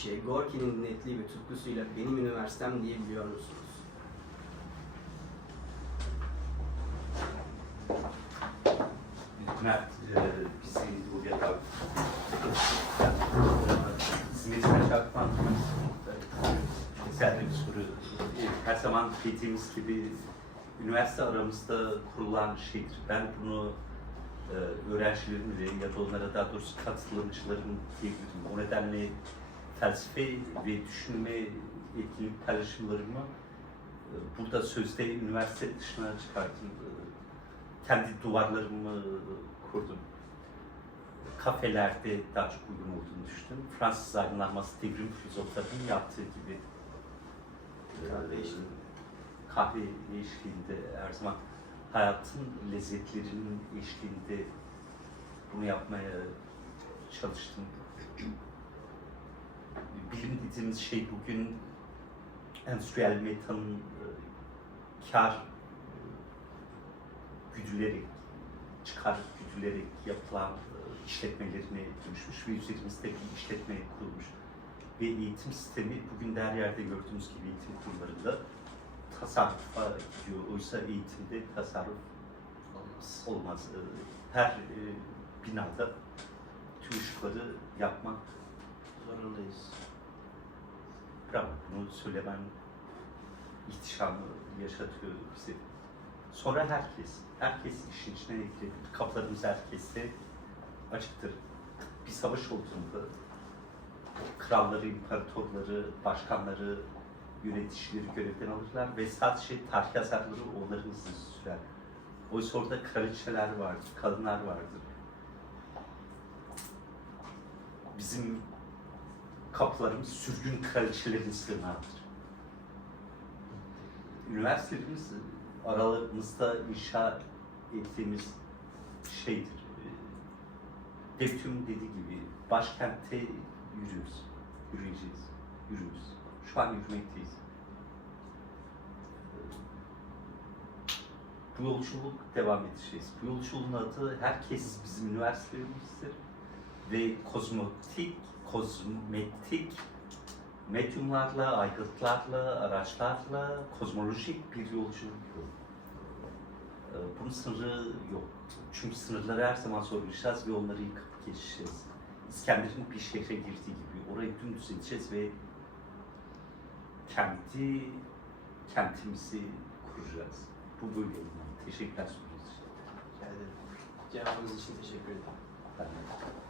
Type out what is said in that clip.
kişiye Gorki'nin netliği ve tutkusuyla benim üniversitem diyebiliyor musunuz? Mert e, bizi buraya davet İsmi İsmet Çakman. Güzel bir soru. E, Her zaman dediğimiz gibi üniversite aramızda kurulan şeydir. Ben bunu e, öğrencilerimle ya da onlara daha doğrusu katılımcıların diyebilirim. O nedenle felsefe ve düşünme etkinlik paylaşımlarımı e, burada sözde üniversite dışına çıkarttım. E, Kendi duvarlarımı kurdum. Kafelerde daha çok uygun olduğunu düşündüm. Fransız aydınlanması devrim filozoflarının yaptığı gibi Kahve eşliğinde. kahve eşliğinde her zaman hayatın lezzetlerinin eşliğinde bunu yapmaya çalıştım. Bilim dediğimiz şey bugün endüstriyel metanın e, kar e, güdülerek, çıkar güdülerek yapılan e, işletmelerine dönüşmüş ve üzerimizde bir işletme kurulmuş. Ve eğitim sistemi bugün de her yerde gördüğümüz gibi eğitim kurumlarında tasarrufa gidiyor. Oysa eğitimde tasarruf Olmaz. olmaz. Her binada tüm ışıkları yapmak. Bravo. Bunu söylemen ihtişamı yaşatıyor bize. Sonra herkes, herkes işin içine eklenir. Kapılarımız herkese açıktır. Bir savaş olduğunda kralları, imparatorları, başkanları, yöneticileri görevden alırlar ve sadece tarih yazarları onların izini sürer. Oysa orada kraliçeler vardır, kadınlar vardır. Bizim kapılarımız sürgün kraliçelerin sığınağıdır. Üniversitelerimiz aralarımızda inşa ettiğimiz şeydir. Devtüm dediği gibi başkentte yürüyoruz, yürüyeceğiz, yürüyoruz. Şu an yürümekteyiz. Bu yolculuk devam edeceğiz. Bu yolculuğun adı herkes bizim üniversitelerimizdir ve kozmotik, kozmetik medyumlarla, aygıtlarla, araçlarla kozmolojik bir yolculuk yok. Ee, Bunun sınırı yok. Çünkü sınırları her zaman zorlayacağız ve onları yıkıp geçeceğiz. İskender'in bir şehre girdiği gibi orayı dümdüz edeceğiz ve kendi kentimizi kuracağız. Bu böyle olmalı. Teşekkürler sorunuz için. Rica ederim. Cevabınız için teşekkür ederim. Ben de-